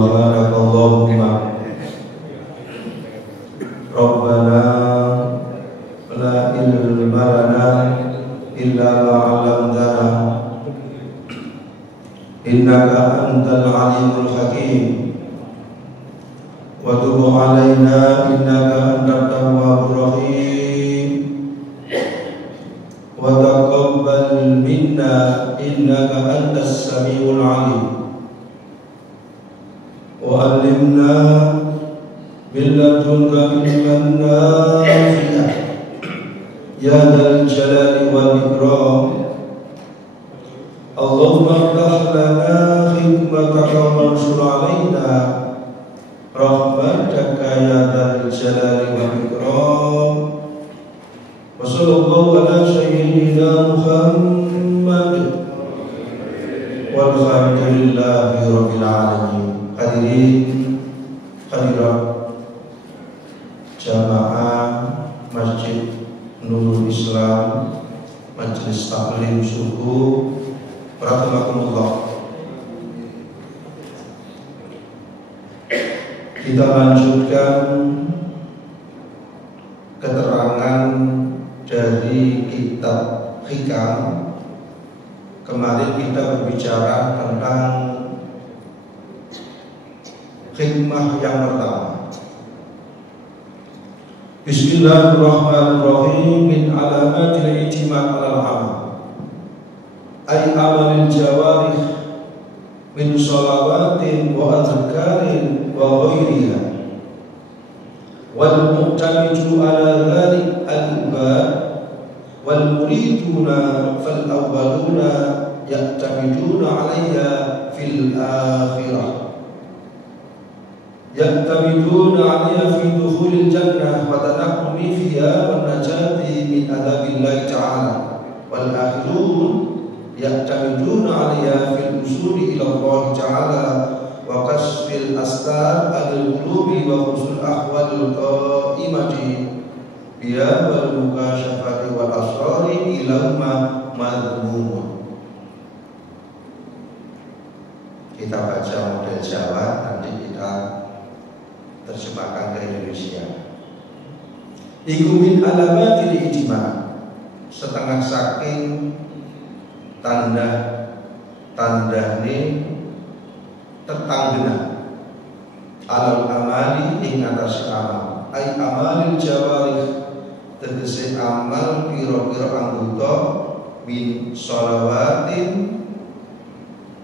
Subhanakallahumma Rabbana la ilma lana illa ma 'allamtana innaka antal alimul hakim wa tub 'alaina innaka antat tawwabur rahim wa taqabbal minna innaka antas samiul alim wa 'allimna min ladunka ilman nafi'ah ya dzal jalali wal ikram Allahumma iftah lana khidmataka wansur 'alaina rahmataka ya dzal jalali wal ikram wa sallallahu ala sayyidina Muhammad walhamdulillahi rabbil alamin. Hadirin hadirat jamaah Masjid Nurul Islam Majelis Taklim Suku rahimakumullah. Kita lanjutkan keterangan dari kitab Hikam. Kemarin kita berbicara tentang hikmah yang pertama. Bismillahirrahmanirrahim. Min alamatil ijtima' alal amal ay amalil jawarih min shalawatin wa azkarin wa ghairiha wal mu'tamidu ala dhalik al-ibad wal muriduna fal awwaluna ya'tamiduna 'alayha fil akhirah ya'tamiduna 'alayha fi dukhulil jannah wa tanaqumi fiha wan najati min adzabillahi ta'ala wal akhirun ya'tamiduna 'alayha fil usuli ila Allah ta'ala wa kasfil astar al-qulubi wa husul ahwalil qa'imati biya wal mukasyafati wal asrari ila madhmumun. Kita baca model Jawa, nanti kita terjemahkan ke Indonesia. Iku min alamatil ijtima', setengah saking tanda-tandane tetanggena alal amali ing atas amal ay amalil jawarih tegese amal pira-pira anggota min shalawatin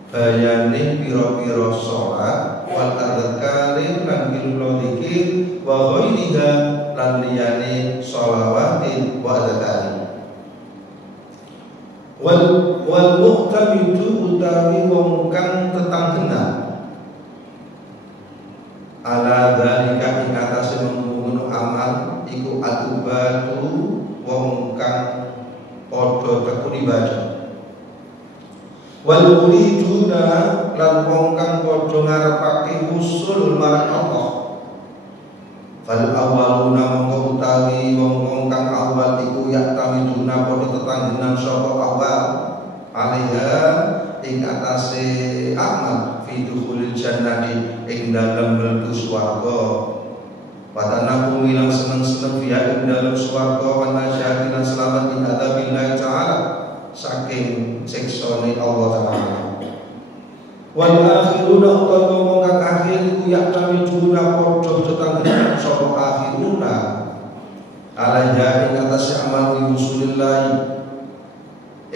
bayane pira-pira salat wal adzkarin lan pira dzikir wa ghairiha lan liyane shalawatin wa adzkarin wal muhtamidu utawi wong kang tetanggena ala dzalika ing atase mengkono amal iku atubatu wong kang padha tekun ibadah wal muriduna lan wong kang padha ngarepake usul marang Allah fal awaluna mongko utawi wong kang awal iku yaktamiduna padha tetanggenan sapa awal alaiha ing atase amal fi dukhulil jannati ing dalem mlebu swarga watanaku milang seneng-seneng via ing dalem swarga wa nasyati lan selamat min adzabillahi ta'ala saking siksane Allah Ta'ala wal akhiruna utawa wong kang akhir iku yaktamiduna padha tetanggenan sapa akhiruna alaiha ing atase amal fi usulillahi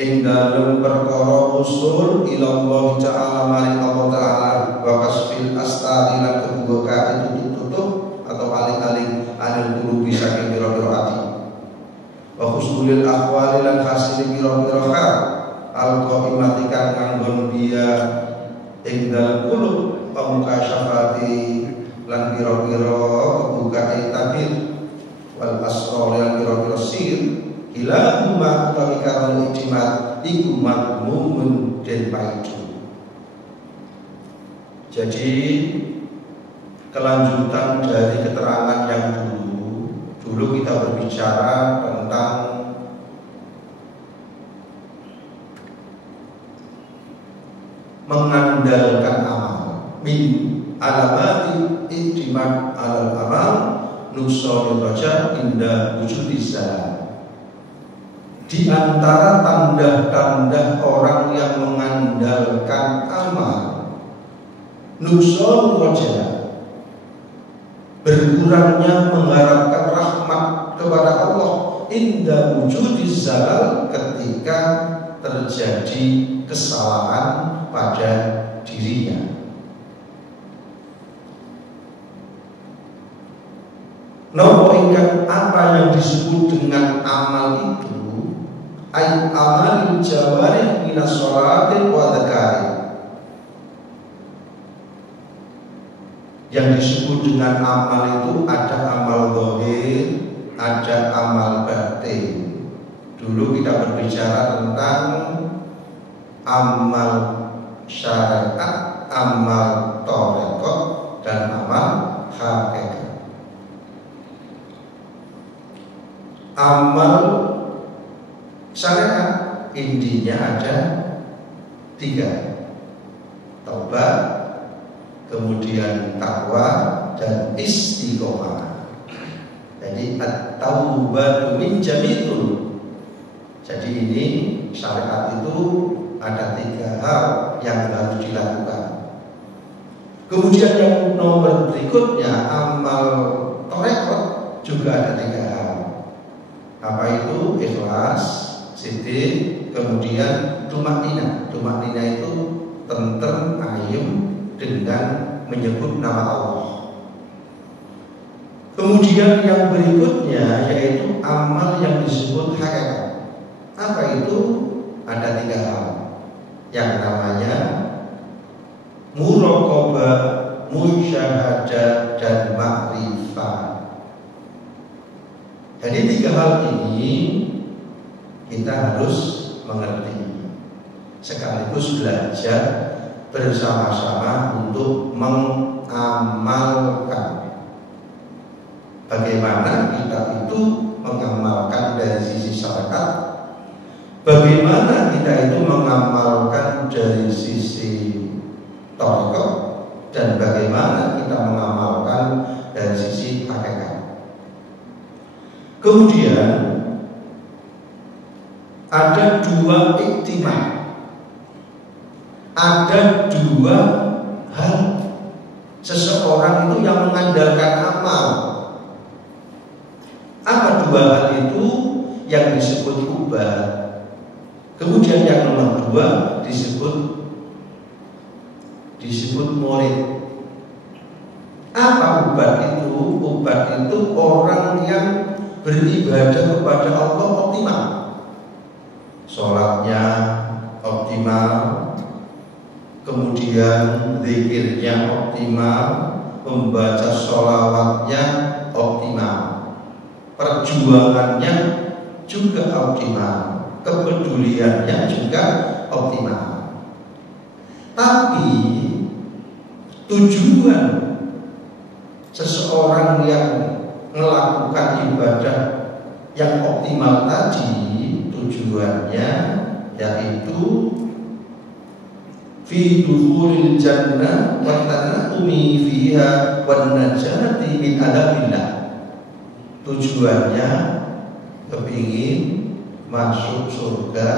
ing dalem perkara usul ila Allah Ta'ala maring Allah Ta'ala wa kasfil astari lan kebuka itu tutup atau aling-aling anil qulubi saking pira-pira ati wa husnul ahwali lan hasil pira-pira hal al-qaimati kang nganggon dia ing dalem qulub pamukasyafati lan pira-pira kebuka tabir wal asrar lan pira-pira sir ila umma utawi karena ijtimat iku makmumun dan paidu. Jadi kelanjutan dari keterangan yang dulu kita berbicara tentang mengandalkan amal min alamati iktimat alal amal nuksonil roja indah wujudi salam. Di antara tanda-tanda orang yang mengandalkan amal nuksonil roja, berkurangnya mengharapkan rahmat kepada Allah indah wujudi salam, ketika terjadi kesalahan pada dirinya. Nopo ingkang apa yang disebut dengan amal itu? Ay amal jawarih minas sholatin wa dzakari. Yang disebut dengan amal itu ada amal zahir, ada amal batin. Dulu kita berbicara tentang amal syariat, amal thariqah, dan amal hakikat. Amal syariat intinya ada 3: taubat, kemudian takwa, dan istiqomah. Jadi at-taubatu min jami'un. Jadi ini syariat itu ada 3 hal yang harus dilakukan. Kemudian yang nomor berikutnya amal thariqah juga ada 3 hal. Apa itu? Ikhlas, siddiq, kemudian tumakninah. Tumakninah itu tentrem, ayem dengan menyebut nama Allah. Kemudian yang berikutnya yaitu amal yang disebut hakikat. Apa itu? Ada 3 hal yang namanya muraqabah, musyahadah, dan ma'rifah. Jadi 3 hal ini kita harus mengerti, sekaligus belajar bersama-sama untuk mengamalkan. Bagaimana kita itu mengamalkan dari sisi syariat, bagaimana kita itu mengamalkan dari sisi thariqah, dan bagaimana kita mengamalkan dari sisi hakikat. Kemudian ada 2 iktimat, ada 2 hal seseorang itu yang mengandalkan amal. Apa 2 hal itu? Yang disebut ubah. Kemudian yang nomor 2 disebut murid. Apa ubat itu? Ubat itu orang yang beribadah kepada Allah optimal, sholatnya optimal, kemudian zikirnya optimal, membaca sholawatnya optimal, perjuangannya juga optimal, kepeduliannya juga optimal. Tapi tujuan seseorang yang melakukan ibadah yang optimal tadi, tujuannya yaitu fi dukhulil jannah wa tana'umi fiha wan najati min adzabillah. Tujuannya kepingin masuk surga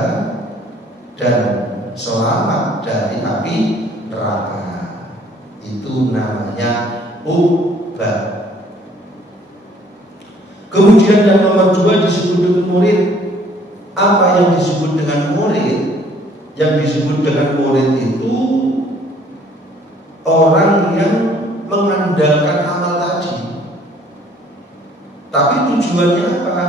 dan selamat dari api neraka. Itu namanya ubah. Kemudian yang nomor 2 disebut dengan murid. Apa yang disebut dengan murid? Yang disebut dengan murid itu orang yang mengandalkan amal tadi, tapi tujuannya apa?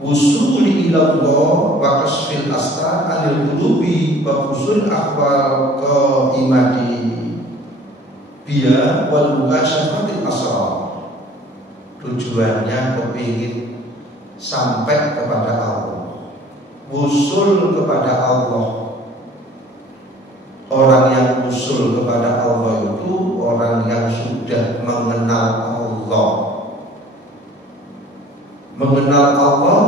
Wusuli ilallah wa kasfil asrar anil qulubi wa husul ahwal qaimati biya wal mukasyafatil asrar. Tujuannya kepingin sampai kepada Allah, wusul kepada Allah. Orang yang wusul kepada Allah itu orang yang sudah mengenal Allah. Mengenal Allah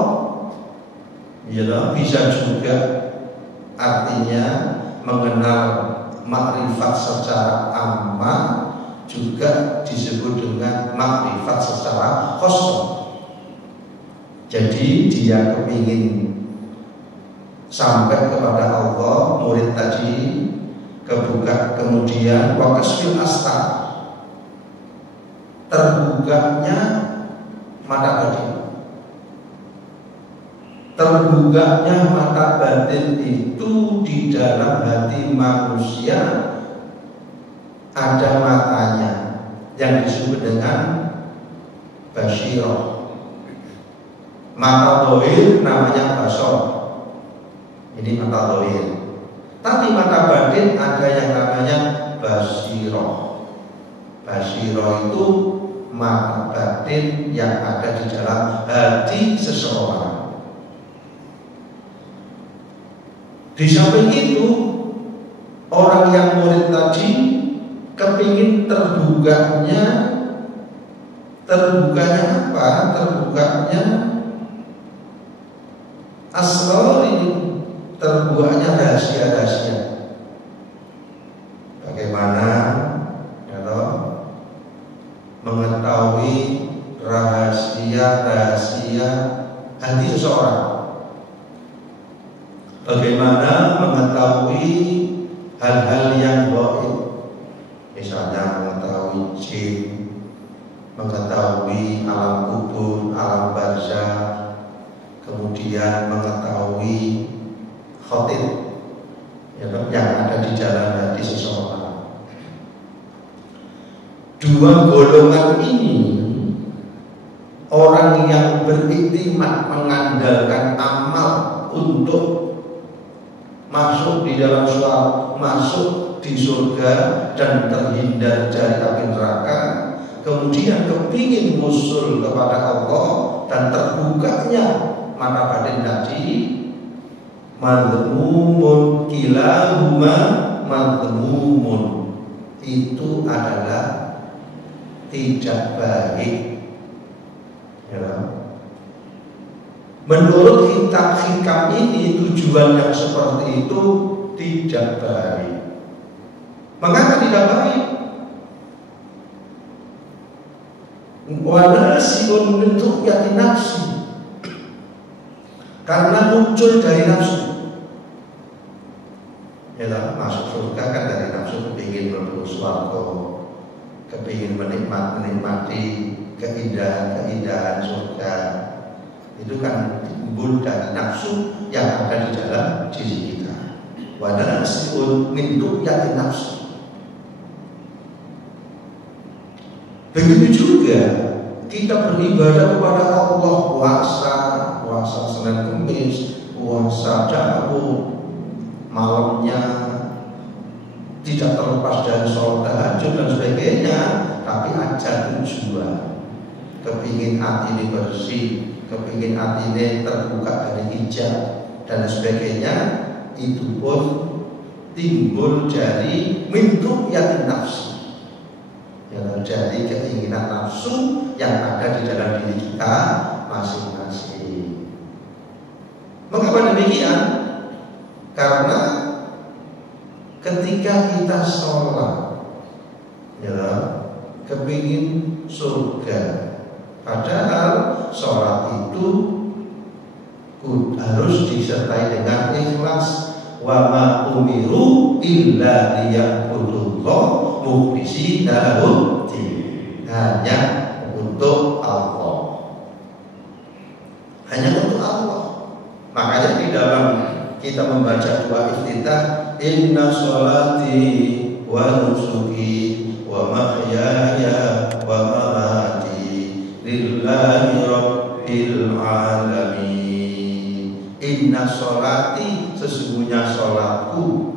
ya, bisa juga artinya mengenal makrifat secara amma, juga disebut dengan makrifat secara khusus. Jadi dia kepingin sampai kepada Allah, murid tadi kebuka, kemudian wakasfil asta, terbukanya mata batin. Terbukanya mata batin itu di dalam hati manusia ada matanya yang disebut dengan basyirah. Mata dohir namanya basor, ini mata dohir. Tapi mata batin ada yang namanya basirah. Basirah itu mata batin yang ada di dalam hati seseorang. Di samping itu, orang yang murid tadi kepingin terbukanya apa? Terbukanya asrar ini, terbukanya rahasia-rahasia. Bagaimana kalau mengetahui rahasia-rahasia hati seseorang? Bagaimana mengetahui hal-hal yang gaib? Misalnya mengetahui jin, mengetahui alam kubur, alam barzakh, kemudian mengetahui khotib yang ada di dalam hati seseorang. Dua golongan ini, orang yang beriktimat mengandalkan amal untuk masuk di dalam surga, masuk di surga dan terhindar dari api neraka, kemudian kepingin musul kepada Allah dan terbukanya mata batin tadi, madhmumun kilahuma madhmumun, itu adalah tidak baik, ya. Menurut hikam ini, tujuan yang seperti itu tidak baik. Mengapa tidak baik? Wanasiun bentuk yakin nafsi, karena muncul dari nafsu. Ya, masuk surga kan dari nafsu, kepingin berbuat swarga, kepingin menikmati keindahan surga. Itu kan timbul dari nafsu yang ada di dalam diri kita. Wanasiun bentuk yakin nafsi. Begitu juga kita beribadah kepada Allah, puasa Senin Kamis, puasa Daud, malamnya tidak terlepas dari sholat tahajud dan sebagainya, tapi ada tujuan, kepingin hati ini bersih, kepingin hati ini terbuka dari hijab dan sebagainya. Itu pun timbul dari bentuk yakin nafsi, yang dari keinginan nafsu yang ada di dalam diri kita masing-masing. Mengapa demikian? Karena ketika kita sholat, ya, kepingin surga, padahal sholat itu harus disertai dengan ikhlas. Wa ma umiru illa liya'budullah mukhlishina lahud-din, hanya untuk Allah, hanya untuk Allah. Makanya di dalam kita membaca doa iftitah, inna sholati wa nusuki wa mahyaya wa mamati lillahi rabbil alamin. Inna sholati, sesungguhnya sholatku,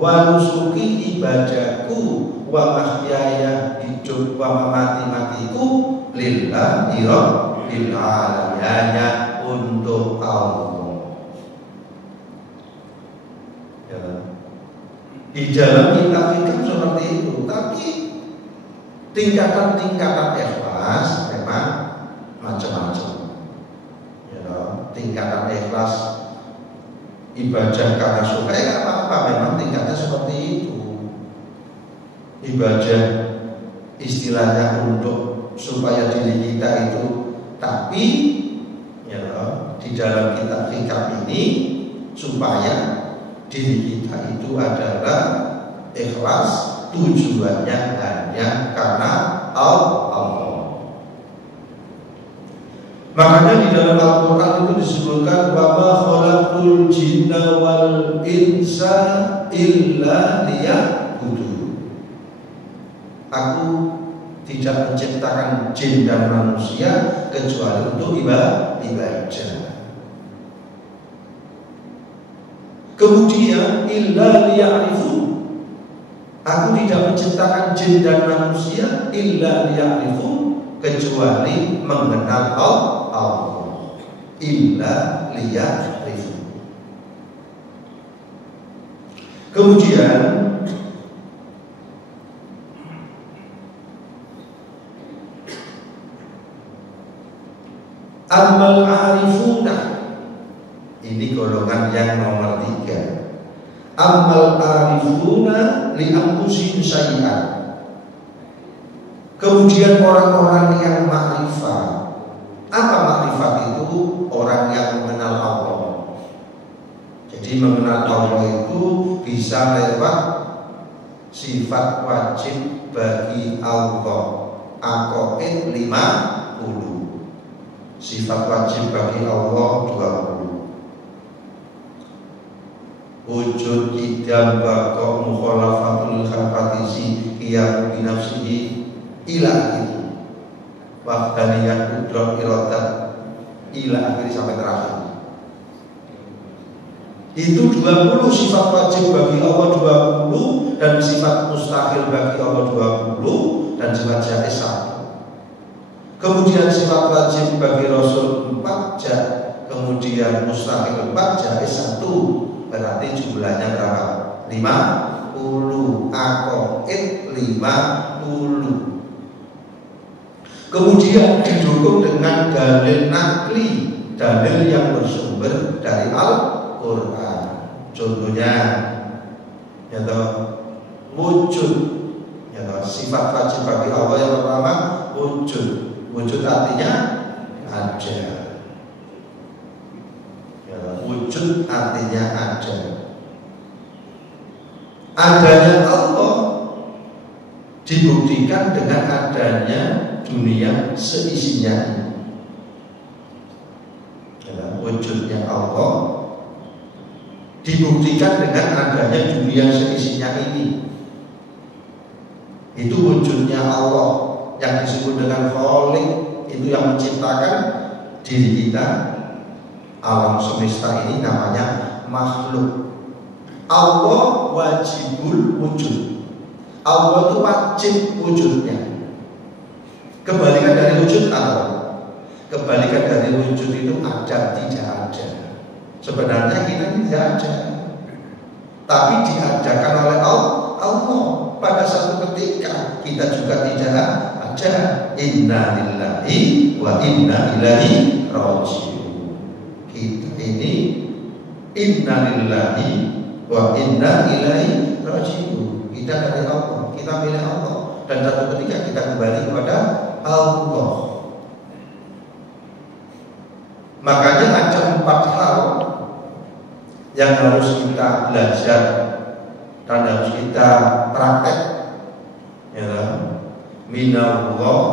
wa nusuki, ibadahku, wa mahyaya, hidup, wa mamati-matiku, lillahi rabbil alamin, hanya untuk Allah. Ya. Di dalam kitab fikih seperti itu, tapi tingkatan-tingkatan ikhlas memang macam-macam. Tingkatan ikhlas ibadah karena suka, ya apa-apa, memang tingkatnya seperti itu. Ibadah istilahnya untuk supaya diri kita itu, tapi ya, di dalam kitab hikam ini supaya diri kita itu adalah ikhlas, tujuannya hanya karena Allah. Makanya di dalam Al-Quran itu disebutkan wa ma khalaqtul jinna wal insa illa liya'budun. Aku tidak menciptakan jin dan manusia kecuali untuk ibadah. Kemudian illa liya'rifun. Aku tidak menciptakan jin dan manusia illa liya'rifun, kecuali mengenal Allah. Illa liya'rifun. Kemudian amal arifuna, ini golongan yang nomor 3. Amal arifuna li anfusihim syai'an. Kemudian orang-orang yang makrifat. Apa makrifat itu? Orang yang mengenal Allah. Jadi mengenal Allah itu bisa lewat sifat wajib bagi Allah. Aqaid 50. Sifat wajib bagi Allah 20. Wujud idam baqa mukhalafatul khafatisi qiyam bi nafsihi ila itu. Wahdaniyah qudrat iradat ila akhir sampai terakhir. Itu 20 sifat wajib bagi Allah 20 dan sifat mustahil bagi Allah 20 dan sifat jaiz 1. Kemudian sifat wajib bagi Rasul 4, kemudian mustahil 4, jaiz 1. Berarti jumlahnya berapa? 50. Aqaid 50. Kemudian didukung dengan dalil nakli, dalil yang bersumber dari Al-Quran. Contohnya yaitu wujud, yaitu sifat wajib bagi Allah yang pertama wujud. Wujud artinya ada. Wujud artinya ada. Adanya Allah dibuktikan dengan adanya dunia seisinya. Wujudnya Allah dibuktikan dengan adanya dunia seisinya ini. Itu wujudnya Allah yang disebut dengan Khaliq, itu yang menciptakan diri kita. Alam semesta ini namanya makhluk. Allah wajibul wujud. Allah itu wajib wujudnya. Kebalikan dari wujud apa? Kebalikan dari wujud itu ada, tidak ada. Sebenarnya kita tidak ada, tapi diadakan oleh Allah. Pada satu ketika kita juga tidak ada. Inna lillahi wa inna ilaihi raji'un. Kita ini inna lillahi wa inna ilaihi raji'un. Kita dari Allah, kita milik Allah, dan satu ketika kita kembali kepada Allah. Makanya ada 4 hal yang harus kita belajar dan harus kita praktek, ya, minallah,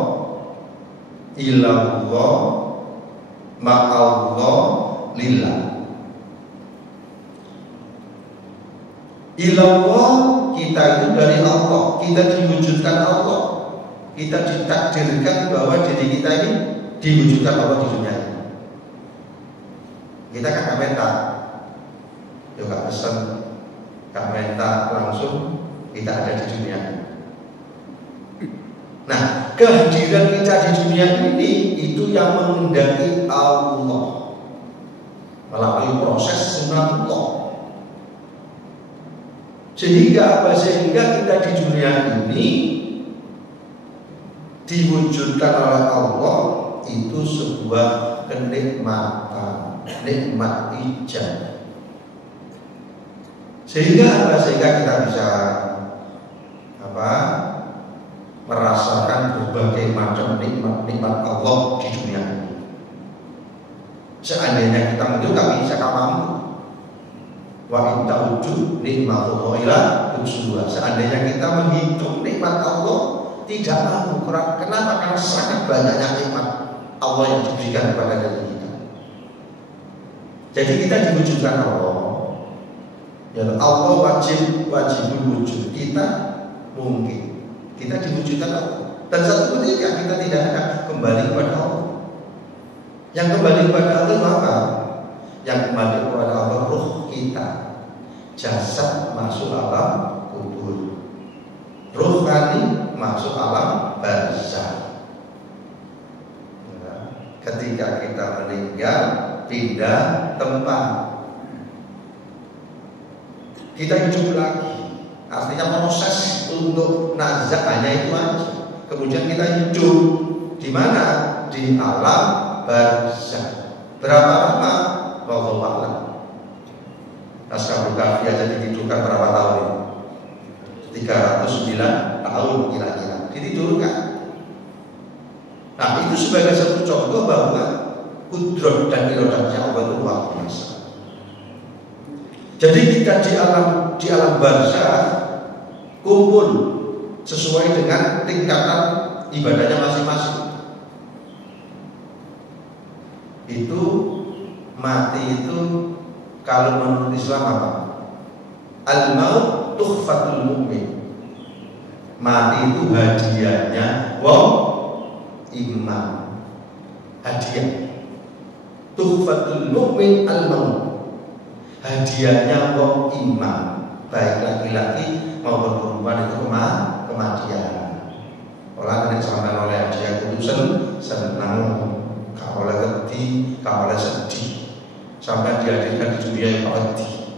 ilallah, ma'allah, lillah. Ilallah, kita itu dari Allah, kita diwujudkan Allah, kita ditakdirkan bahwa diri kita ini diwujudkan Allah di dunia ini. Kita kan gak minta, ya gak pesen, gak minta langsung kita ada di dunia ini. Nah, kehadiran kita di dunia ini itu yang menghendaki Allah melalui proses sunatullah. Sehingga apa? Sehingga kita di dunia ini diwujudkan oleh Allah itu sebuah kenikmatan, nikmat ijab. Sehingga apa? Sehingga kita bisa apa? merasakan berbagai macam nikmat Allah di dunia ini. Seandainya kita menurut kami bisa mampu. Wa in ta'uddu nikmatullahi la tuhsuha. Seandainya kita menghitung nikmat Allah tidak mampu. Kenapa? Karena sangat banyaknya nikmat Allah yang diberikan kepada diri kita. Jadi kita diwujudkan Allah. Ya Allah wajibul wujud. Kita mungkin kita diwujudkan Allah. Dan satu ketika kita tidak akan kembali kepada Allah. Yang kembali kepada Allah apa? Yang kembali kepada Allah ruh kita. Jasad masuk alam kubur, rohani masuk alam barzakh. Ketika kita meninggal pindah tempat, kita hidup lagi. Artinya proses untuk nazak hanya itu aja. Kemudian kita hidup di mana? Di alam barzakh. Berapa lama? Wallahu a'lam. Ashabul Kahfi aja ditidurkan berapa tahun ini? 309 tahun kira-kira ditidurkan. Nah itu sebagai satu contoh bahwa kudrat dan irodatnya Allah itu luar biasa. Jadi kita di alam barzakh kumpul sesuai dengan tingkatan ibadahnya masing-masing. Itu mati itu kalau menurut Islam apa? Al-maut tuhfatul mu'min. Mati itu hadiahnya wong iman. Hadiah. Tuhfatul mu'min al-maut. Hadiahnya wong iman. Baik laki-laki maupun perempuan itu kematian. Orang yang disampaikan oleh hadiah itu senang, kalau oleh sedih, kalau oleh sedih. Sampai dihadirkan di dunia yang pedih.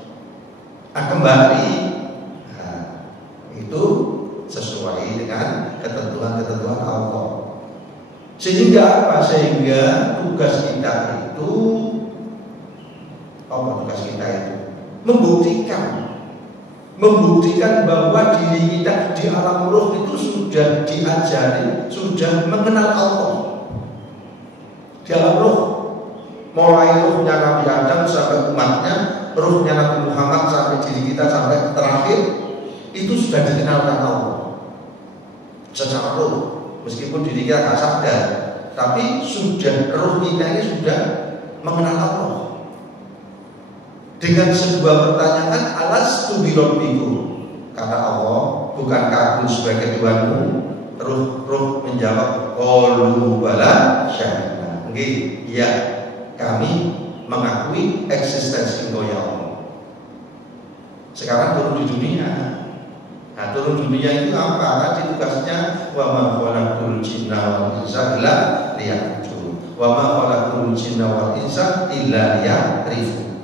Kembali, itu sesuai dengan ketentuan Allah. Sehingga apa? Sehingga tugas kita itu, apa tugas kita itu? Membuktikan bahwa diri kita di alam ruh itu sudah diajari, sudah mengenal Allah. Di alam ruh. Mulai ruhnya Nabi Adam sampai umatnya, ruhnya Nabi Muhammad sampai diri kita sampai terakhir, itu sudah dikenalkan Allah secara ruh. Meskipun diri kita tidak sadar, tapi sudah ruh kita ini sudah mengenal Allah. Dengan sebuah pertanyaan, alastu birabbikum, kata Allah, bukankah aku sebagai Tuhanmu? Ruh menjawab, qalu bala syahidna. Nggih, iya. Kami mengakui eksistensi Engkau ya Allah. Sekarang turun di dunia. Nah, turun di dunia itu apa? Tadi tugasnya wa ma khalaqtul jinna wal insa illa liya'budun. Wa ma khalaqtul jinna wal insa illa liya'rifun.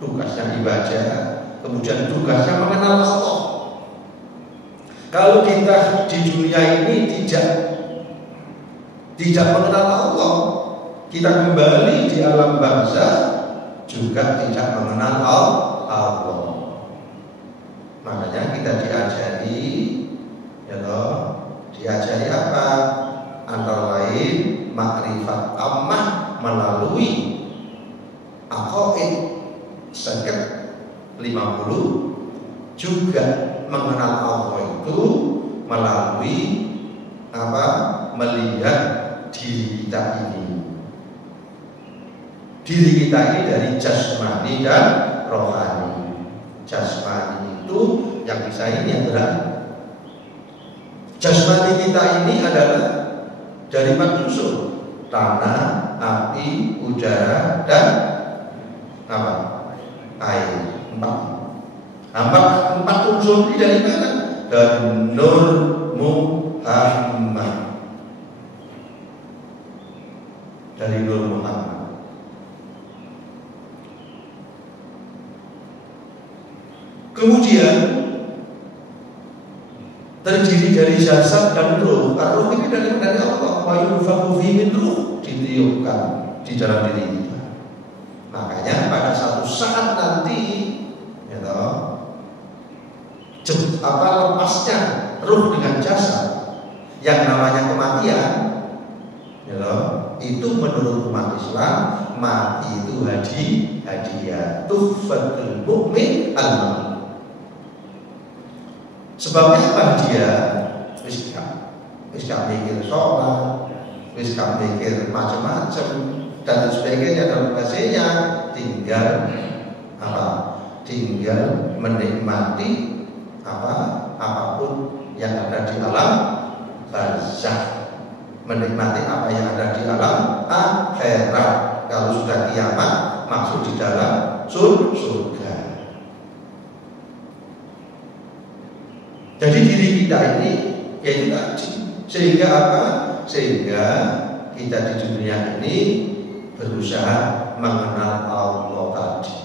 Tugasnya ibadah, kemudian tugasnya mengenal Allah. Kalau kita di dunia ini tidak mengenal Allah, kita kembali di alam barzakh juga tidak mengenal Allah. Makanya kita diajari, ya toh, diajari apa? Antara lain makrifat ammah melalui aqaid 50 juga mengenal Allah itu melalui apa? Melihat diri kita ini. Diri kita ini dari jasmani dan rohani. Jasmani itu yang bisa ini adalah jasmani kita ini adalah dari 4 unsur: tanah, api, udara, dan apa? Air. 4 unsur ini dari mana? Dari Nur Muhammad. Dari Nur Muhammad. Kemudian terdiri dari jasad dan ruh. Ruh ini dari Allah. Wa yunfakhu fihi min ruh, ditiupkan di dalam diri kita. Makanya pada satu saat nanti, ya toh, lepasnya ruh dengan jasad, Yang namanya kematian, ya, itu menurut umat Islam mati itu hadiah tuhfatul mukmin al-mu'min. Sebabnya apa dia? Wis gak mikir sholat, wis gak mikir macam-macam dan sebagainya dalam bahasanya, tinggal apa? Tinggal menikmati apapun yang ada di alam barzakh, menikmati apa yang ada di alam akhirat. Kalau sudah kiamat maksud di dalam surga. Jadi diri kita ini yaitu tadi, sehingga apa? Sehingga kita di dunia ini berusaha mengenal Allah tadi.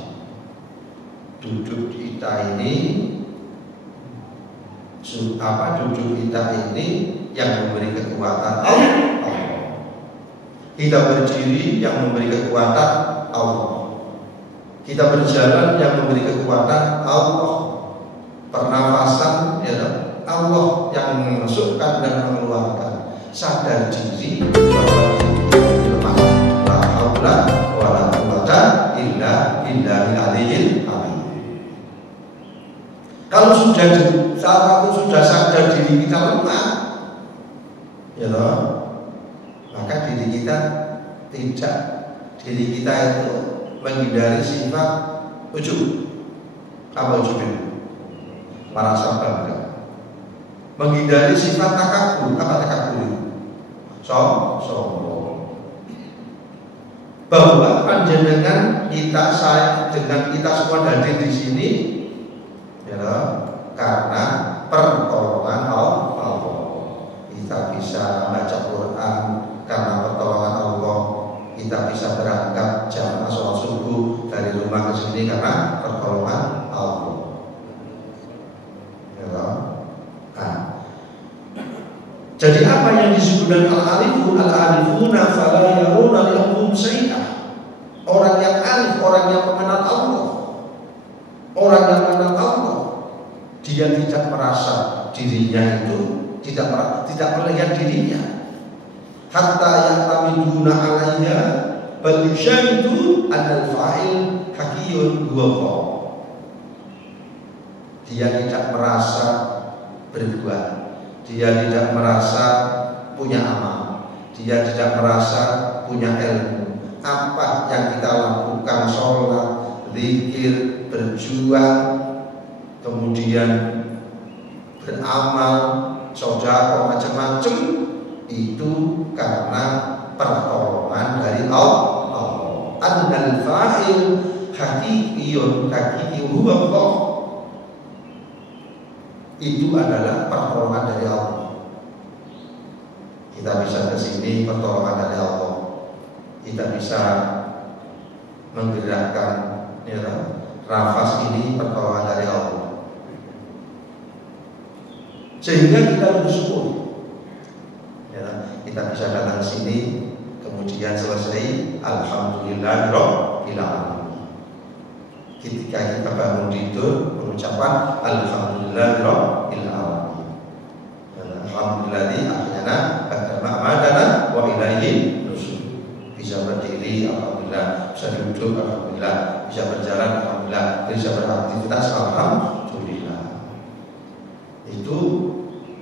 Duduk kita ini duduk kita ini yang memberi kekuatan Allah. Kita berdiri yang memberi kekuatan Allah. Kita berjalan yang memberi kekuatan Allah. Pernafasan ya Allah yang memasukkan dan mengeluarkan. Sadar diri bahwa diri lemah. La haula wala quwwata illa billahil aliyyil azim. Kalau sudah sadar diri kita lemah, ya toh, maka diri kita itu menghindari sifat ujub. Apa ujub itu? Merasa bangga. Menghindari sifat takabur. Apa takabur itu? Sombong. Bahwa panjenengan kita, saya dengan kita semua hadir di sini, ya, karena pertolongan Allah. Kita bisa baca Quran karena pertolongan Allah. Kita bisa berangkat jamaah sholat subuh dari rumah ke sini karena pertolongan Allah. Ya, jadi apa yang disebut dengan al-arifuna fala yaruna lahum syai'ah. Orang yang alif, orang yang mengenal Allah, orang yang mengenal Allah, dia tidak merasa dirinya itu tidak melihat dirinya. Hatta yahtamiduna alaiha bal yushahidu anal fa'il hakiyun huwa. Dia tidak merasa berbuat, dia tidak merasa punya amal, dia tidak merasa punya ilmu. Apa yang kita lakukan, sholat, zikir, berjuang, kemudian beramal, sedekah, macam-macam, itu karena pertolongan dari Allah. Annal fa'il hakiyun huwa Allah. Itu adalah pertolongan dari Allah. Kita bisa ke sini pertolongan dari Allah. Kita bisa menggerakkan nafas ini pertolongan dari Allah. Sehingga kita bersyukur. Kita bisa datang sini, kemudian selesai, alhamdulillahirabbil alamin. Ketika kita bangun tidur, pengucapan alhamdulillahirabbil alamin. Alhamdulillah akhirnya ba'da ma'amadana wa ilaihi nusyur. Bisa berdiri, alhamdulillah. Bisa duduk, alhamdulillah. Bisa berjalan, alhamdulillah. Bisa beraktivitas, alhamdulillah. Itu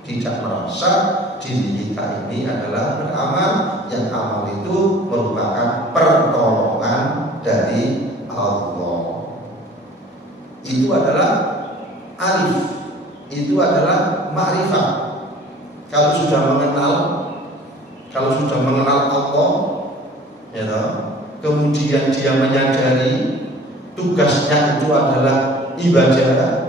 tidak merasa diri kita ini adalah beramal, yang amal itu merupakan pertolongan dari Allah. Itu adalah alif, itu adalah ma'rifat. Kalau sudah mengenal Allah, ya toh, kemudian dia menyadari tugasnya itu adalah ibadah.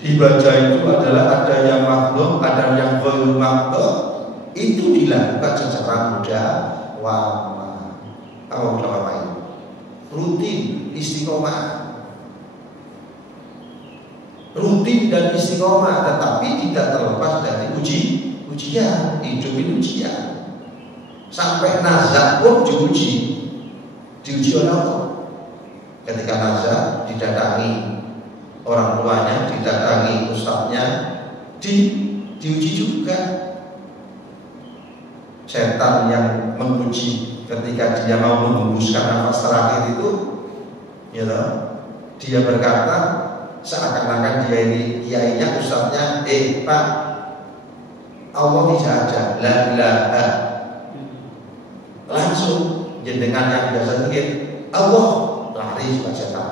Ibadah itu adalah ada yang makhluk, ada yang ghairu makhluk. Itu dilakukan secara mudah, rutin, istiqomah. Rutin dan istiqomah, tetapi tidak terlepas dari ujian. Hidup ini ujian. Sampai nazar pun diuji oleh Allah. Ketika nazar didatangi orang tuanya, didatangi ustadznya, diuji juga. setan yang menguji ketika dia mau menghembuskan nafas terakhir itu, ya toh, dia berkata seakan-akan dia ini kiainya, ustadznya, Pak, Allah tidak ada, la ilaha. Langsung jenengan yang biasa zikir, Allah, lari sudah setan.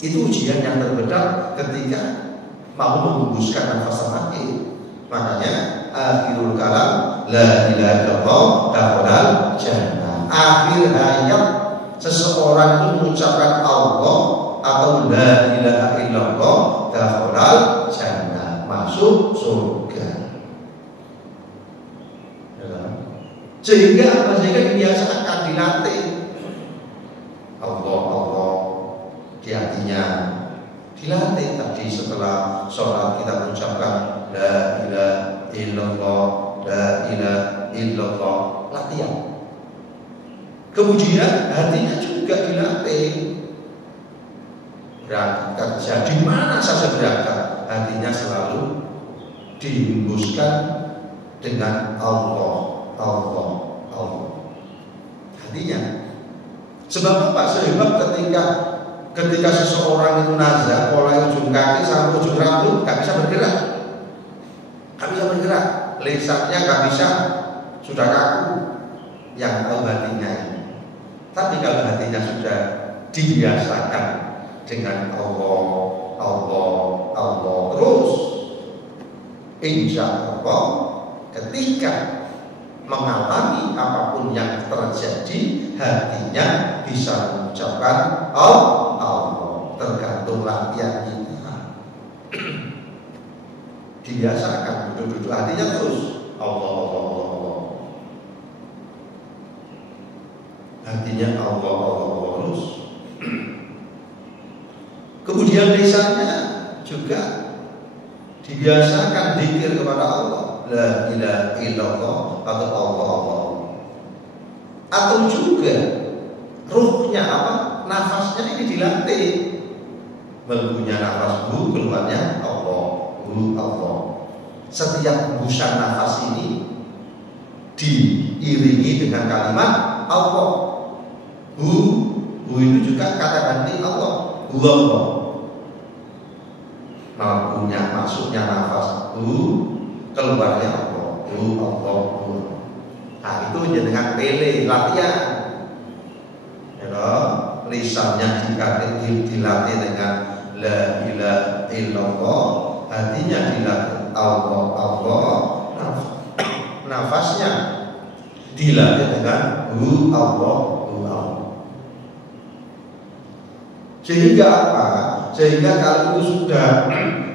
Itu ujian yang terberat ketika mau menghembuskan nafas terakhir. Makanya akhirul kalam la ilaha illallah dakhalal jannah. Akhir hayat seseorang itu mengucapkan Allah atau la ilaha illallah dakhalal jannah, masuk surga. Sehingga apa? Sehingga dibiasakan, dilatih Allah di hatinya, dilatih. Tadi setelah sholat kita mengucapkan la ilaha illallah, la ilaha illallah, latihan. Kemudian hatinya juga dilatih. Berangkat kerja di mana saja berangkat, hatinya selalu dihembuskan dengan Allah. Hatinya. Sebab apa? Sebab ketika seseorang itu nazar mulai ujung kaki sampai ujung rambut gak bisa bergerak, lisannya gak bisa, sudah kaku. Yang tahu hatinya ini. Tapi kalau hatinya sudah dibiasakan dengan Allah terus, insya Allah ketika mengalami apapun yang terjadi, hatinya bisa mengucapkan Allah. Tergantung latihan kita. Dibiasakan duduk-duduk hatinya terus Allah. Hatinya Allah terus. Kemudian lisannya juga dibiasakan zikir kepada Allah, la ilaha illallah atau Allah. Atau juga ruhnya nafasnya ini dilatih. Mempunyai nafas keluarnya Allah. Setiap hembusan nafas ini diiringi dengan kalimat Allah. Itu juga kata ganti Allah. Allah. Mampunya masuknya nafas keluarnya Allah. Nah itu dengan tele latihan. Lisannya dilatih dengan la ilaha illallah, hatinya dilatih Allah. Nafasnya dilatih dengan Allah. Sehingga apa? Sehingga kalau itu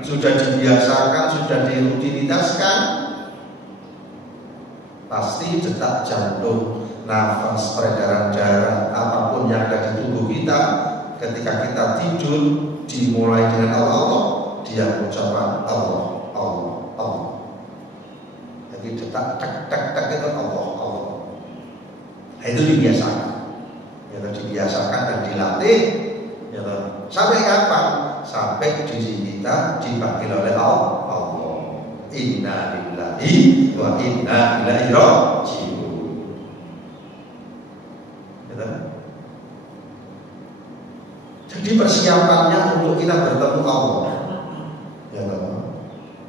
sudah dibiasakan, sudah dirutinitaskan, pasti detak jantung, nafas, peredaran darah, apapun yang ada di tubuh kita, ketika kita tidur dimulai dengan Allah, dia mengucapkan Allah. Jadi detak tek itu Allah. Itu dibiasakan dan dilatih. Sampai kapan? Sampai diri kita dipanggil oleh Allah. Inna lillahi wa inna ilaihi raji'un. Jadi persiapannya untuk kita bertemu Allah,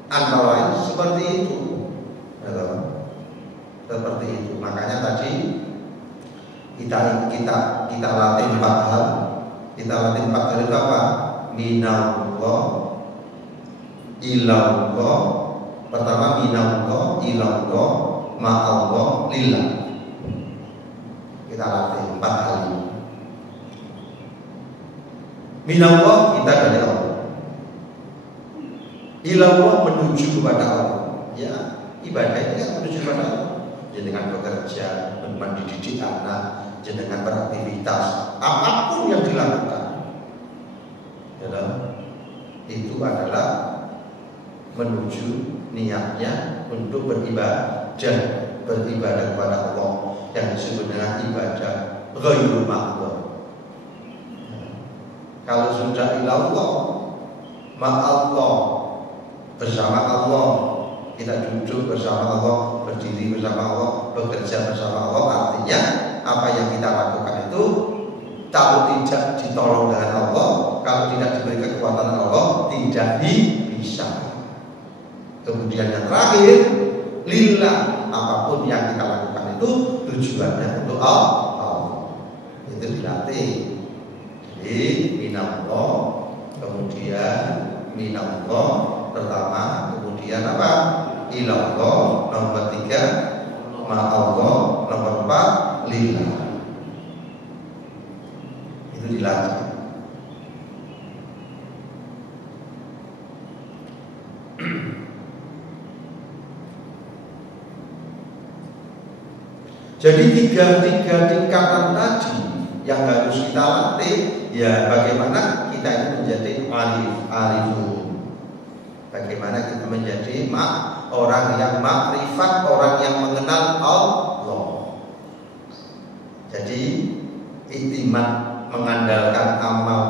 antara lain seperti itu. Makanya tadi kita latih 4 hal. Kita latih 4 hal itu apa? Minallah, ilallah. Pertama minallah, ilallah, ma'allah, lillah. Kita latih 4 hal ini. Minallah, kita dari Allah. Ilallah, menuju kepada Allah. Ya, ibadah ini kan menuju kepada Allah. Dengan bekerja, mendidik anak, dengan beraktivitas, apapun yang dilakukan, itu adalah menuju niatnya untuk beribadah kepada Allah, yang disebut dengan ibadah ghairul ma'dhur. Kalau sudah ilallah, ma'allah, bersama Allah, kita duduk bersama Allah, berdiri bersama Allah, bekerja bersama Allah. Artinya apa yang kita lakukan itu kalau tidak ditolong dengan Allah, kalau tidak diberi kekuatan Allah, tidak bisa. Kemudian yang terakhir, lillah, apapun yang kita lakukan itu tujuannya untuk Allah. Itu dilatih. Jadi minallah, kemudian minallah pertama, kemudian apa? Ilallah, nomor 3 ma'allah, nomor 4 lillah. Itu dilatih. Jadi tiga tingkatan tadi yang harus kita latih, ya bagaimana kita itu menjadi arifun, bagaimana kita menjadi orang yang makrifat, orang yang mengenal Allah. Jadi iktimat mengandalkan amal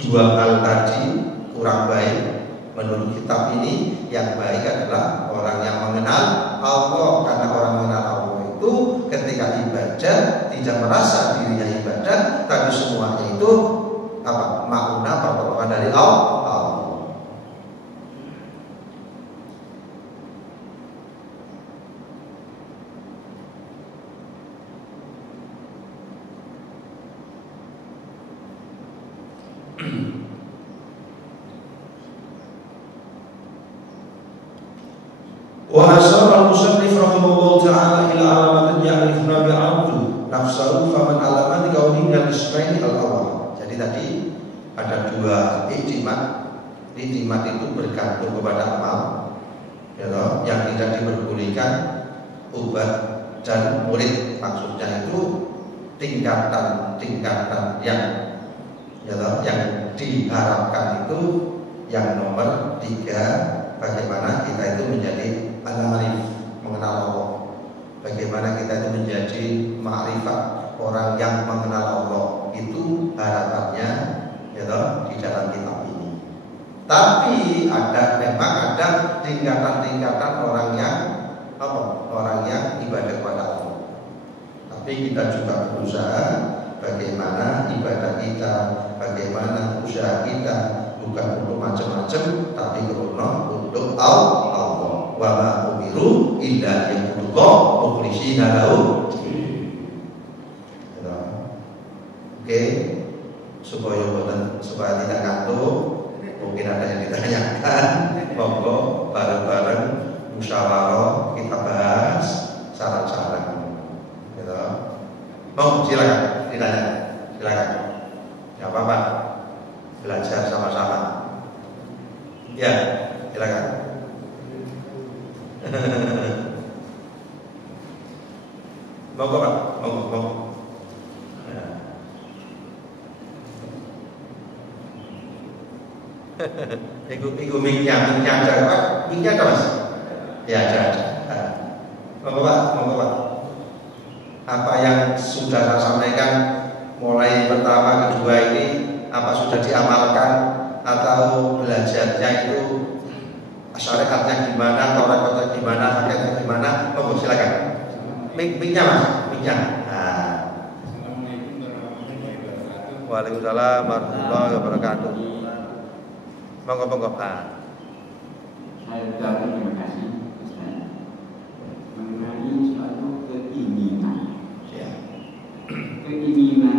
dua hal tadi kurang baik. Menurut kitab ini yang baik adalah orang yang mengenal Allah, karena orang mengenal Allah itu ketika ibadah tidak merasa dirinya ibadah, tapi semuanya itu apa? Makna pertolongan dari Allah. Wa asara al-musannif rahimahullah ta'ala ila alamatin ya'rifuna bi'abdu nafsahu faman alamat kaunihi dan ismaili al-awwal. Jadi tadi ada dua iktimat. Iktimat itu bergantung kepada amal, ya toh, yang tidak diperbolehkan ubat dan murid. Maksudnya itu tingkatan yang, ya toh, yang diharapkan itu yang nomor 3, bagaimana kita itu menjadi al-arif, mengenal Allah. Bagaimana kita itu menjadi ma'rifat, orang yang mengenal Allah. Itu harapannya, ya toh, di dalam kitab ini. Tapi memang ada tingkatan-tingkatan orang yang orang yang ibadah kepada Allah. Tapi kita juga berusaha bagaimana ibadah kita, bagaimana usaha kita, bukan untuk macam-macam, tapi untuk Allah. Wa ma umiru illa liya'budullah mukhlishina lahu. Oke, supaya tidak ngantuk, mungkin ada yang ditanyakan, monggo bareng-bareng musyawarah kita bahas saran-saran. Gitu. Mau silakan ditanya, silakan. Enggak apa-apa. Belajar sama-sama. Ya, silakan. Monggo Pak, monggo. Iku mic-nya ada Pak? Mic-nya ada Mas? Ya ada. Monggo Pak. Apa yang sudah saya sampaikan mulai pertama kedua ini, apa sudah diamalkan atau belajarnya itu syariatnya gimana, tauratnya gimana, hakikatnya gimana? Monggo silakan. Mic-nya Mas, mic-nya. Waalaikumsalam warahmatullahi wabarakatuh. Monggo. Saya ucapkan terima kasih mengenai suatu keinginan. Ya. Keinginan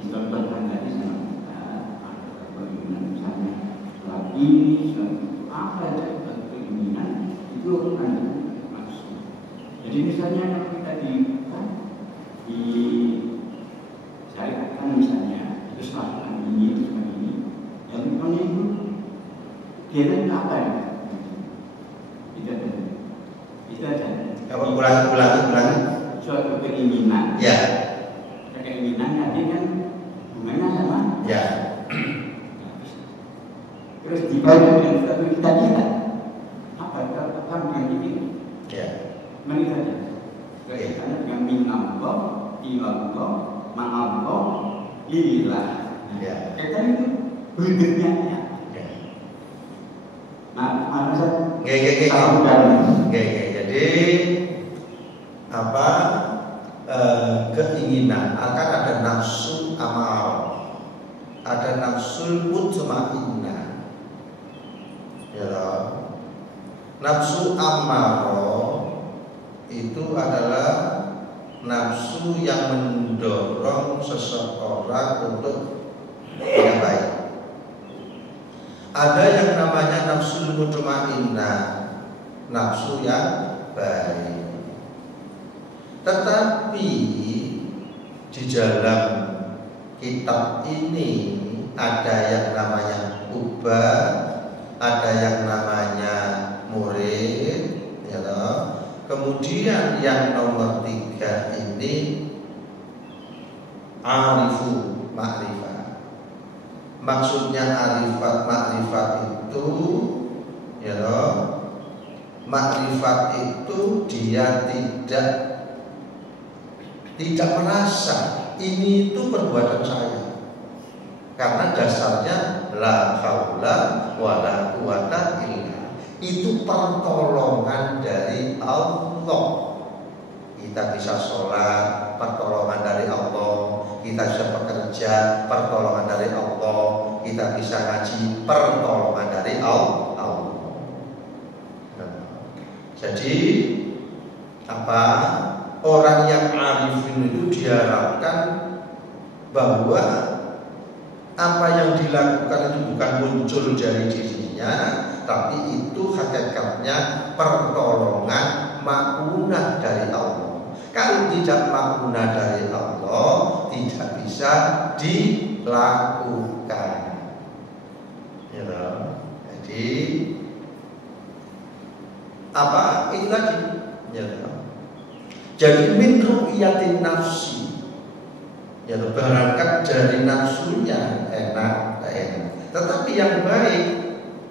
dicontohkan tadi sama kita, ada keinginan misalnya suatu ini, suatu apa saja keinginan itu ada maksud. Jadi misalnya kalau kita di syariatkan misalnya itu selatan ini itu seperti ini, yang itu dia apa ya? Itu aja. Apa ulangi? Suatu keinginan. Ya. Keinginan tadi kan hubungannya sama. Ya. Terus dibangun dengan suatu kita lihat apa yang ini? Ya. Menit saja. Kaitannya dengan minallah, ilallah, ma'allah, ilah. Ya. Kaitan itu bentuknya. Nah, Jadi apa? Keinginan akan ada nafsu amarah, ada nafsu mutmainnah. Ya, nafsu amarah itu adalah nafsu yang mendorong seseorang untuk yang baik. Ada yang namanya nafsu mutmainnah, nafsu yang baik. Tetapi di dalam kitab ini ada yang namanya ubah, ada yang namanya murid, ya toh. Kemudian yang nomor 3 ini arifu ma'rifah. Maksudnya arifat ma'rifat itu, ya toh, ma'rifat itu dia tidak merasa ini itu perbuatan saya, karena dasarnya la haula wala quwata illa, itu pertolongan dari Allah. Kita bisa sholat, pertolongan dari Allah. Kita bisa bekerja, pertolongan dari Allah. Kita bisa ngaji, pertolongan dari Allah. Jadi apa? Orang yang arifin itu diharapkan bahwa apa yang dilakukan itu bukan muncul dari dirinya, tapi itu hakikatnya pertolongan ma'unah dari Allah. Kalau tidak ma'unah dari Allah, tidak bisa dilakukan. Ya, jadi apa itu tadi? Ya, jadi min ru'yatin nafsi, ya berangkat dari nafsunya enak. Tetapi yang baik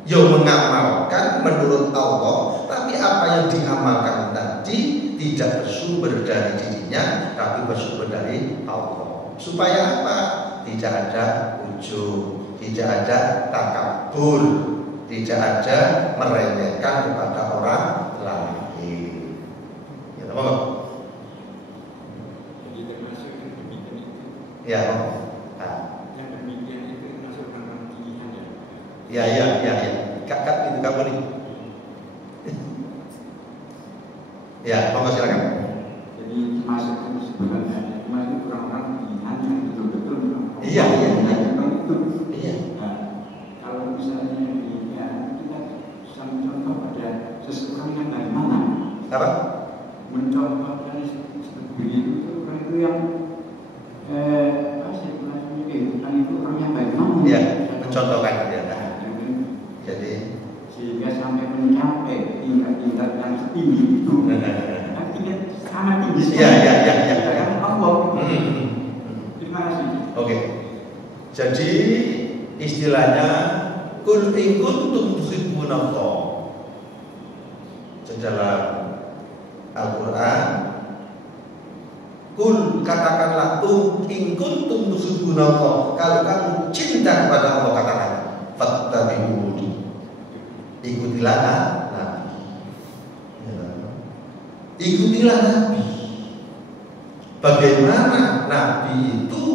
yang mengamalkan menurut Allah, tapi apa yang diamalkan tadi tidak bersumber dari dirinya, tapi bersumber dari Allah. Supaya apa? Tidak ada ujub, tidak ada takabur, tidak ada meremehkan kepada orang lain. Ya, teman-teman. Ya, yang demikian itu masuk dalam pilihan ya. Kakak itu kamu nih. Ya, mau silakan. Jadi masuk itu sebenarnya cuma itu orang-orang pilihan yang betul-betul. Iya. Itu. Iya. Nah, kalau misalnya kita contoh pada seseorang yang dari mana? Apa? Mencontoh dari seperti itu orang itu yang itu orang yang baik mana? Ya, mencontohkan ya. Jadi sehingga sampai mencapai tingkat yang tinggi itu. Kan tingkat sangat tinggi. Ya. Karena Allah. Terima kasih. Oke. Jadi istilahnya kul in kuntum tuhibbunallah. Dalam Al-Qur'an, kul katakanlah in kuntum tuhibbunallah, kalau kamu cinta kepada Allah, katakan fattabi'uni, ikutilah Nabi. Ikutilah Nabi. Bagaimana Nabi itu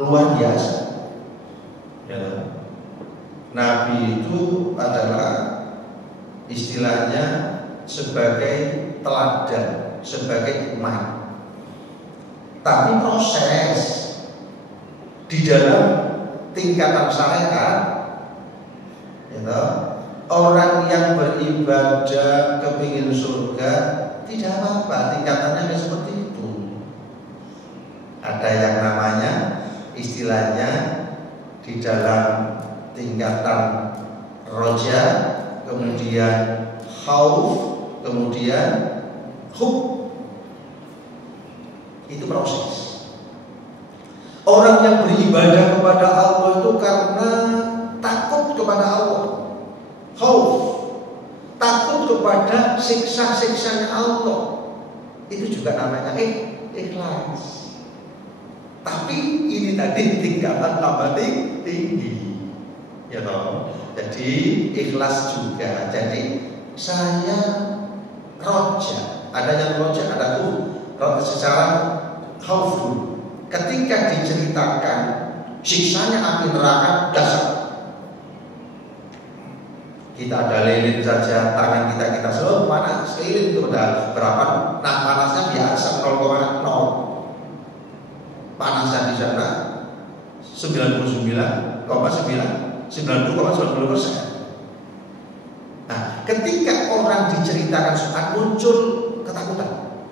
luar biasa. Ya. Nabi itu adalah istilahnya sebagai teladan, sebagai umat. Tapi proses di dalam tingkatan syariat, ya, orang yang beribadah kepingin surga tidak apa-apa, tingkatannya seperti itu. Ada yang namanya istilahnya di dalam tingkatan roja, kemudian khauf, kemudian hub. Itu proses. Orang yang beribadah kepada Allah itu karena takut kepada Allah, khauf, takut kepada siksa-siksanya Allah. Itu juga namanya ikhlas. Tapi ini tadi tingkatan tambah tinggi. ya toh. Jadi ikhlas juga. Jadi saya roja, adanya roja, ada tuh secara khaufun. Ketika diceritakan siksanya api neraka dahsyat, kita ada lilin saja, tangan kita selalu panas, lilin itu udah berapa? Nah panasnya biasa 0,0, panasnya di sana 99,9, 90,90%. Nah, ketika orang diceritakan saat muncul ketakutan,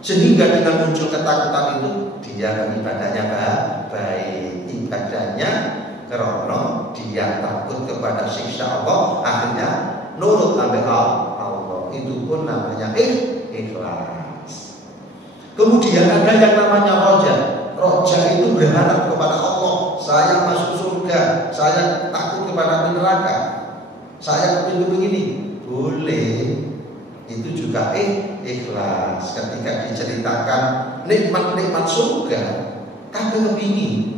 sehingga dengan muncul ketakutan itu dia ibadahnya baik, ibadahnya karena dia takut kepada siksa Allah, akhirnya nurut sampai Allah. Itu pun namanya ikhlas. Kemudian ada yang namanya roja. Roja itu berharap kepada Allah. Saya masuk surga, saya takut kepada neraka, saya kepingin begini. Boleh. Itu juga ikhlas. Ketika diceritakan nikmat-nikmat surga, kagak kepingin.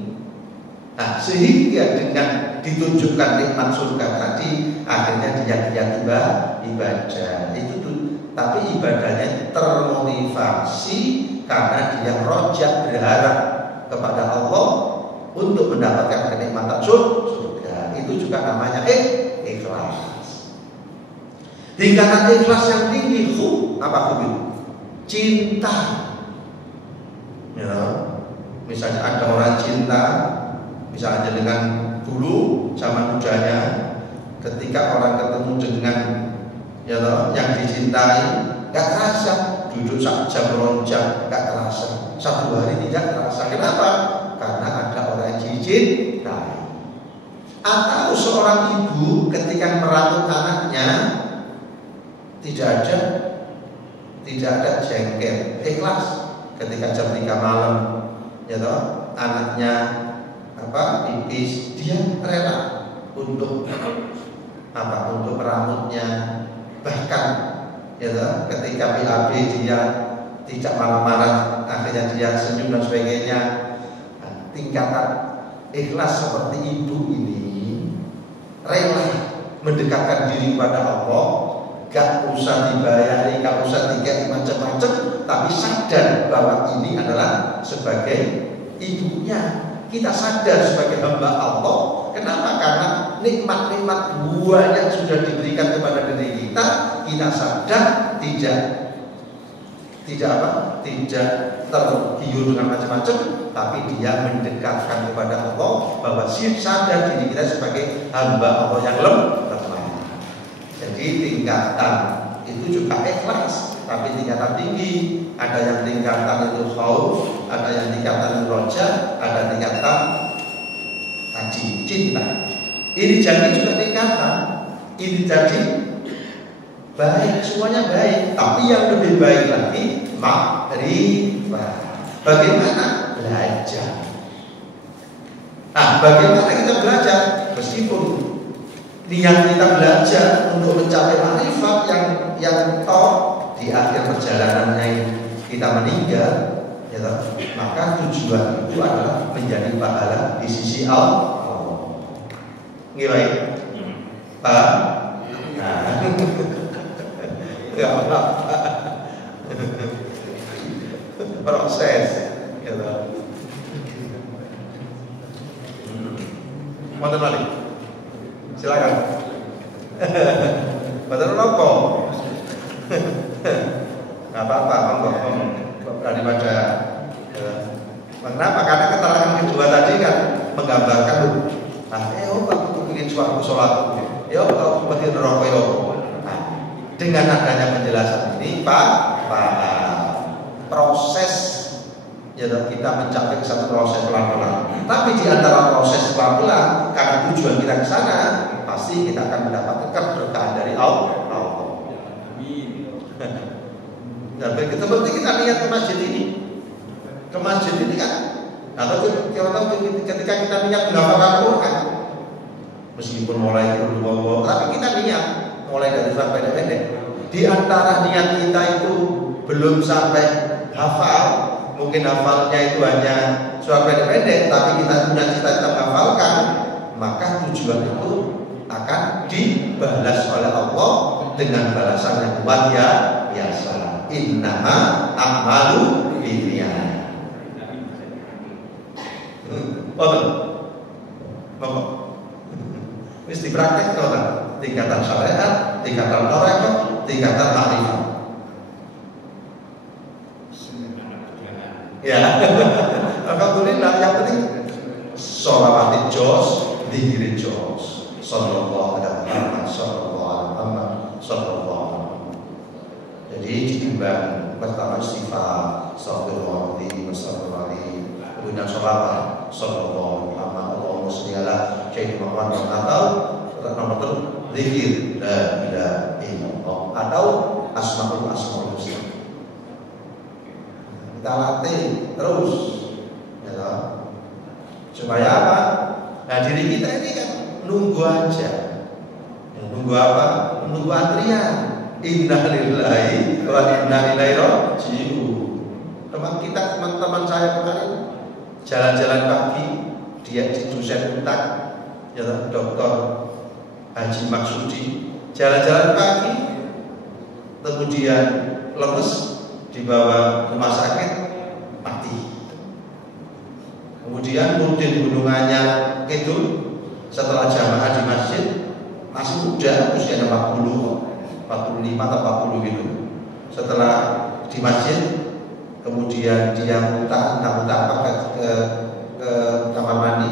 Nah, sehingga dengan ditunjukkan nikmat surga tadi, akhirnya dia ibadah. Itu tuh, tapi ibadahnya termotivasi karena dia rojak berharap kepada Allah untuk mendapatkan kenikmatan surga. Itu juga namanya ikhlas. Tingkatan ikhlas yang tinggi, apa itu? Cinta. Ya, misalnya ada orang cinta, misalnya dengan dulu zaman mudanya, ketika orang ketemu dengan yang dicintai, gak terasa, duduk jam lonjak gak terasa, 1 hari tidak terasa. Kenapa? Karena ada orang yang dicintai. Atau seorang ibu ketika merawat anaknya, tidak ada jengkel, ikhlas. Ketika jam 3 malam, anaknya pipis, dia rela untuk untuk merawatnya. Bahkan ketika BAB dia tidak marah-marah, akhirnya dia senyum dan sebagainya. Tingkatan ikhlas seperti ibu ini, rela mendekatkan diri kepada Allah, gak usah dibayari, gak usah tiket macam-macam, tapi sadar bahwa ini adalah sebagai ibunya. Kita sadar sebagai hamba Allah. Kenapa? Karena nikmat-nikmat buah yang sudah diberikan kepada diri kita, kita sadar tidak tergiur dengan macam-macam, tapi dia mendekatkan kepada Allah, bahwa sadar diri kita sebagai hamba Allah yang lemah. Jadi tingkatan itu juga ikhlas, tapi tingkatan tinggi. Ada yang tingkatan itu khauf, ada yang tingkatan roja, ada tingkatan tadi cinta. Ini jadi juga tingkatan. Ini jadi baik, semuanya baik. Tapi yang lebih baik lagi makrifat. Bagaimana belajar? Nah, bagaimana kita belajar? Meskipun niat kita belajar untuk mencapai makrifat yang top, di akhir perjalanannya kita meninggal, maka tujuan itu adalah menjadi pahala di sisi Allah. Nggih, Pak. Nah, proses, Mohon balik. Silakan. Betul apa? Nggak apa-apa, daripada kenapa? Karena keterangan kedua tadi kan menggambarkan aku bikin suatu sholat, aku bikin rokok, dengan adanya penjelasan ini, Pak, proses kita mencapai satu proses pelan-pelan. Tapi di antara proses pelan-pelan, karena tujuan kita ke sana, pasti kita akan mendapatkan keberkahan dari Allah. Dan seperti kita lihat ke masjid ini kan, atau ketika kita niat menghafalkan Quran, meskipun mulai dulu, tapi kita niat mulai dari surat pendek-pendek. Di antara niat kita itu belum sampai hafal, mungkin hafalnya itu hanya surat pendek-pendek, tapi kita punya cita-cita menghafalkan, maka tujuan itu akan dibalas oleh Allah dengan balasan yang luar biasa. Innaha a'malu binniyat. Betul. Bapak. Wis dipraktek to ta? Tingkatan syariat, tingkatan tarekat, tingkatan makrifat. Ya. Alhamdulillah, yang penting sholawat jos, zikir jos. Sallallahu alaihi Muhammad, sallallahu alaihi Muhammad, sallallahu alaihi Muhammad. Jadi ditimbang pertama istighfar, astagfirullahaladzim, astagfirullahaladzim, kemudian sholawat, sallallahu alaihi Muhammad, Allahumma sholli ala sayyidina Muhammad, atau nomor itu zikir la ilaha illallah atau asmaul husna. Kita latih terus, ya, supaya apa? Nah, diri kita ini kan nunggu aja. Nunggu apa? Nunggu antrian. Inna lillahi wa inna ilaihi raji'un. Teman-teman saya kemarin jalan-jalan pagi, dia di dosen Untak, ya, Dr. Haji Maksudi, jalan-jalan pagi, kemudian lemes, dibawa rumah sakit, mati. Kemudian Nurdin Gunungannya itu setelah jamaah di masjid masih muda, usianya 45 atau 40 gitu. Setelah di masjid, kemudian dia muntah ke kamar mandi,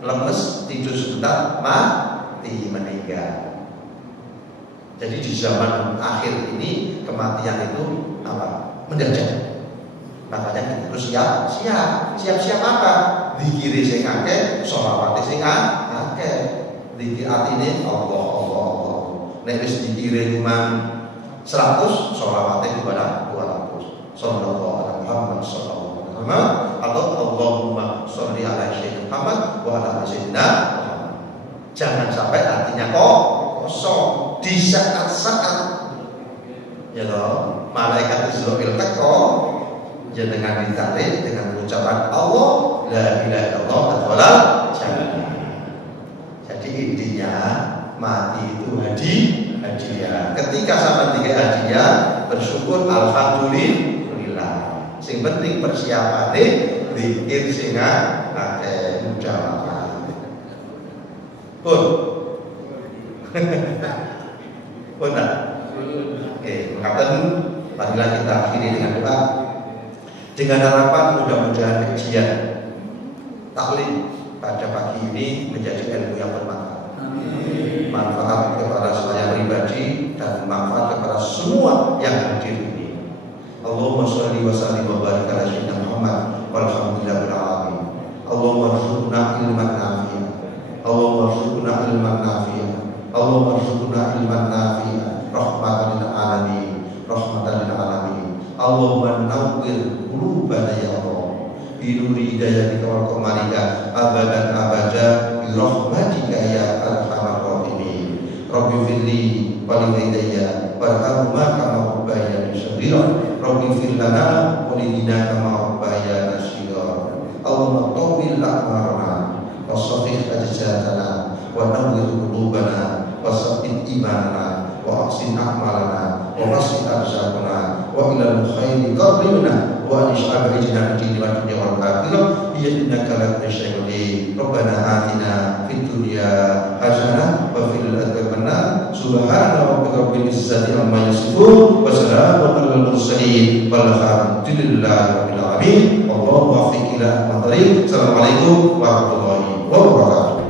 lemes, tidur sebentar, mati, meninggal. Jadi di zaman akhir ini kematian itu apa? Mendadak. Makanya harus siap apa? Zikir sing akeh, sholawat sing akeh. Zikir artine Allah. Nek wis zikir cuma 100, sholawate kepada 200. Sallallahu alaihi Muhammad sallallahu alaihi wasallam atau Allahumma sholli ala sayyidina Muhammad wa ala sayyidina Muhammad. Jangan sampai artinya kosong di saat-saat ya toh malaikat Israfil teko ya dengan ditarik dengan ucapan Allah la ilaha illallah wala jangan. Jadi intinya mati itu hadiah. Ketika sama tiga hadiah bersyukur alhamdulillah. Sing penting persiapane zikir sing akeh mudah. Pun. Benar. Oke, maka marilah kita akhiri dengan doa. Dengan harapan mudah-mudahan kajian taklim pada pagi ini menjadi ilmu yang bermanfaat. Manfaat kepada saya pribadi dan manfaat kepada semua yang hadir ini. Allahumma sholli wa sallim wa barik ala sayyidina Muhammad walhamdulillahil alamin. Allahumma rzuqna ilman nafi'an. Allahumma rzuqna ilman nafi'an. Allahumma rzuqna ilman nafi'an. Rahmatan lil alamin. Rahmatan lil alamin. Allahumma nawwir qulubana ya Allah. Binuri hidayatika wal qamarika abadan abada bi rahmatika ya arhamar rahimin. Rabbi firli wa liwalidayya warhamhuma kama rabbayani shaghira. Rabbi fir lana wa lidina kama rabbayana shaghira. Allahumma tawwil a'marana wa sahih ajsadana wa nawwir qulubana wa sabbit imanana wa ahsin a'malana wa wasi' arzaqana wa ilal khairi qarribna wa anish'ab ijna fi dunya wal akhirah innaka la tusyriku rabbana atina fid dunya hasanah wa fil akhirati hasanah subhana rabbika rabbil izzati amma yasifun wa salamun alal mursalin walhamdulillahi rabbil alamin. Wallahu muwaffiq ila aqwamit thoriq. Assalamualaikum warahmatullahi wabarakatuh.